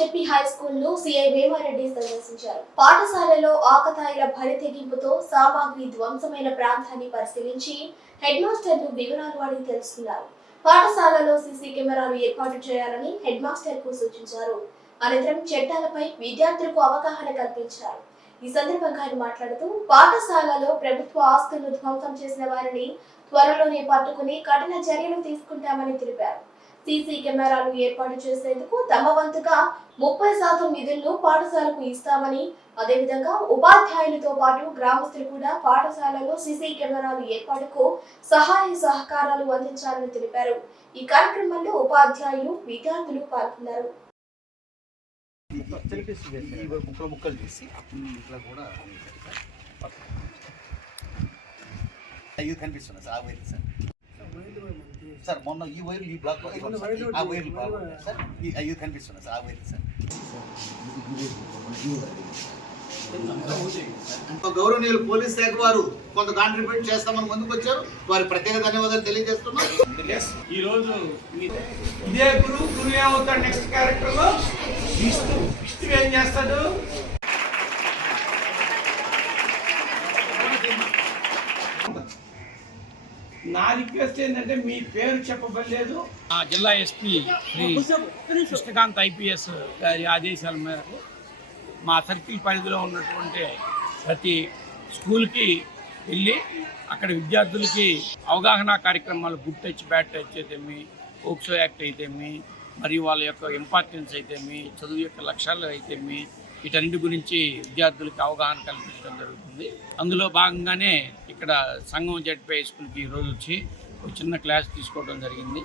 JP high స్కూల్ను CI Vemareddy సందర్శించారు. పాఠశాలలో ఆకతాయిల బలి తెగింపుతో సామాగ్రి ధ్వంసమైన ప్రాంతాన్ని పరిశీలించి హెడ్ మాస్టర్ను వివరాలు అడిగి తెలుసుకున్నారు. పాఠశాలలో సీసీ కెమెరాలు ఏర్పాటు చేయాలని హెడ్ మాస్టర్కు సూచించారు. అనంతరం చట్టాలపై విద్యార్థులకు అవగాహన కల్పించారు. ఈ సందర్భంగా ఆయన మాట్లాడుతూ పాఠశాలలో ప్రభుత్వ ఆస్తులను ధ్వంసం చేసిన వారిని త్వరలోనే పట్టుకుని కఠిన చర్యలు తీసుకుంటామని తెలిపారు. సీసీ కెమెరాలు ఏర్పాటు చేసేందుకు తమ వంతుగా ముప్పై శాతం నిధులను పాఠశాలకు ఇస్తామని అదేవిధంగా ఉపాధ్యాయులతో పాటు గ్రామస్తులు కూడా పాఠశాలలో సీసీ కెమెరాలు ఏర్పాటుకు సహాయ సహకారాలు అందించాలని తెలిపారు. ఈ కార్యక్రమంలో ఉపాధ్యాయులు విద్యార్థులు పాల్గొన్నారు. ముక్కలు ముక్కలు చేసి ఇట్లా కూడా కనిపిస్తుంది సార్. సార్ మొన్న ఈ వైర్లు ఈ బ్లాక్ ఆ వైర్లు బాగున్నాయి సార్ ఈ కనిపిస్తుంది సార్ ఆ వైర్లు సార్ గౌరవనీయులు పోలీస్ శాఖ వారు కొంత కాంట్రిబ్యూట్ చేస్తామని ముందుకు వచ్చారు వారి ప్రత్యేక ధన్యవాదాలు తెలియజేస్తున్నాం. ఈ రోజు ఇదే గురువు గురువు ఏమవుతాడు నెక్స్ట్ క్యారెక్టర్లో. విష్ణు విష్ణు ఏం చేస్తాడు? నా రిక్వెస్ట్ ఏంటంటే మీ పేరు చెప్పబడలేదు. ఆ జిల్లా ఎస్పీ శ్రీ కృష్ణకాంత్ ఐపీఎస్ గారి ఆదేశాల మేరకు మా సర్కిల్ పరిధిలో ఉన్నటువంటి ప్రతి స్కూల్కి వెళ్ళి అక్కడ విద్యార్థులకి అవగాహన కార్యక్రమాలు గుడ్ టచ్ బ్యాడ్ టచ్ అయితేమి పోక్సో యాక్ట్ అయితేమి మరియు వాళ్ళ యొక్క ఇంపార్టెన్స్ అయితేమి చదువు యొక్క లక్ష్యాలు అయితేమి వీటన్నిటి గురించి విద్యార్థులకి అవగాహన కల్పించడం జరుగుతుంది. అందులో భాగంగానే ఇక్కడ సంఘం జడ్పీ హై స్కూల్కి ఈరోజు వచ్చి ఒక చిన్న క్లాస్ తీసుకోవడం జరిగింది.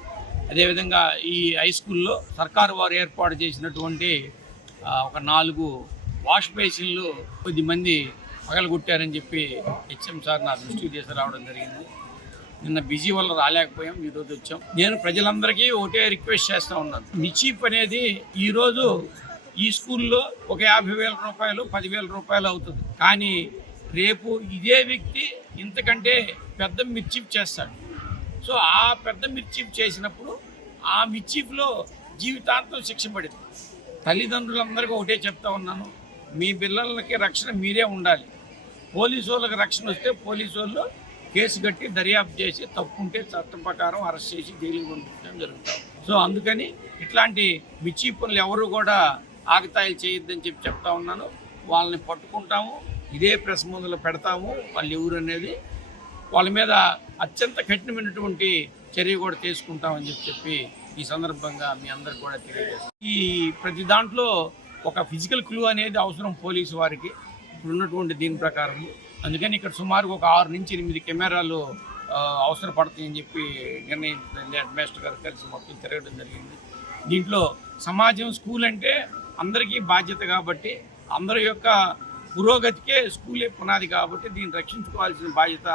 అదేవిధంగా ఈ హై స్కూల్లో సర్కారు వారు ఏర్పాటు చేసినటువంటి ఒక నాలుగు వాష్ బేసిన్లు కొద్ది మంది పగలగొట్టారని చెప్పి హెచ్ఎం సార్ నా దృష్టికి తీసుకురావడం జరిగింది. నిన్న బిజీ వల్ల రాలేకపోయాం ఈరోజు వచ్చాం. నేను ప్రజలందరికీ ఒకటే రిక్వెస్ట్ చేస్తూ ఉన్నాను. మిచీప్ అనేది ఈరోజు ఈ స్కూల్లో ఒక యాభై వేల రూపాయలు పదివేల రూపాయలు అవుతుంది. కానీ రేపు ఇదే వ్యక్తి ఇంతకంటే పెద్ద మిర్చీఫ్ చేస్తాడు. సో ఆ పెద్ద మిర్చీఫ్ చేసినప్పుడు ఆ మిర్చీఫ్లో జీవితాంతం శిక్ష పడింది. తల్లిదండ్రులందరికీ ఒకటే చెప్తా ఉన్నాను మీ పిల్లలకి రక్షణ మీరే ఉండాలి. పోలీసు వాళ్ళకి రక్షణ వస్తే పోలీసు వాళ్ళు కేసు కట్టి దర్యాప్తు చేసి తప్పుంటే చట్టం ప్రకారం అరెస్ట్ చేసి జైలుకి పంపించడం జరుగుతాం సో అందుకని ఇట్లాంటి మిర్చి పనులు ఎవరు కూడా ఆగతాయిలు చేయొద్దని చెప్పి చెప్తా ఉన్నాను. వాళ్ళని పట్టుకుంటాము. ఇదే ప్రెస్ ముందులో పెడతాము. వాళ్ళు ఎవరు అనేది వాళ్ళ మీద అత్యంత కఠినమైనటువంటి చర్య కూడా తీసుకుంటామని చెప్పి చెప్పి ఈ సందర్భంగా మీ అందరికి కూడా తెలియజేస్తాం. ఈ ప్రతి దాంట్లో ఒక ఫిజికల్ క్లూ అనేది అవసరం పోలీసు వారికి. ఇప్పుడున్నటువంటి దీని ప్రకారం. అందుకని ఇక్కడ సుమారు ఒక ఆరు నుంచి ఎనిమిది కెమెరాలు అవసరపడతాయని చెప్పి నిర్ణయించింది హెడ్ మాస్టర్ గారు కలిసి మొత్తం తిరగడం జరిగింది. దీంట్లో సమాజం స్కూల్ అంటే అందరికీ బాధ్యత కాబట్టి అందరి యొక్క పురోగతికే స్కూలే పునాది కాబట్టి దీన్ని రక్షించుకోవాల్సిన బాధ్యత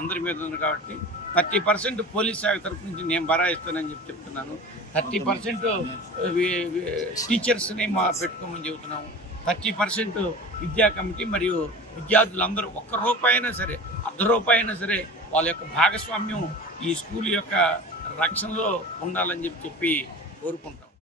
అందరి మీద ఉంది కాబట్టి థర్టీ పర్సెంట్ పోలీస్ శాఖ తరఫు నుంచి నేను బరాయిస్తానని చెప్పి చెప్తున్నాను. థర్టీ పర్సెంట్ టీచర్స్ని మా పెట్టుకోమని చెబుతున్నాము. థర్టీ పర్సెంట్ విద్యా కమిటీ మరియు విద్యార్థులందరూ ఒక్క రూపాయి అయినా సరే అర్ధ రూపాయి అయినా సరే వాళ్ళ యొక్క భాగస్వామ్యం ఈ స్కూల్ యొక్క రక్షణలో ఉండాలని చెప్పి చెప్పి కోరుకుంటాం.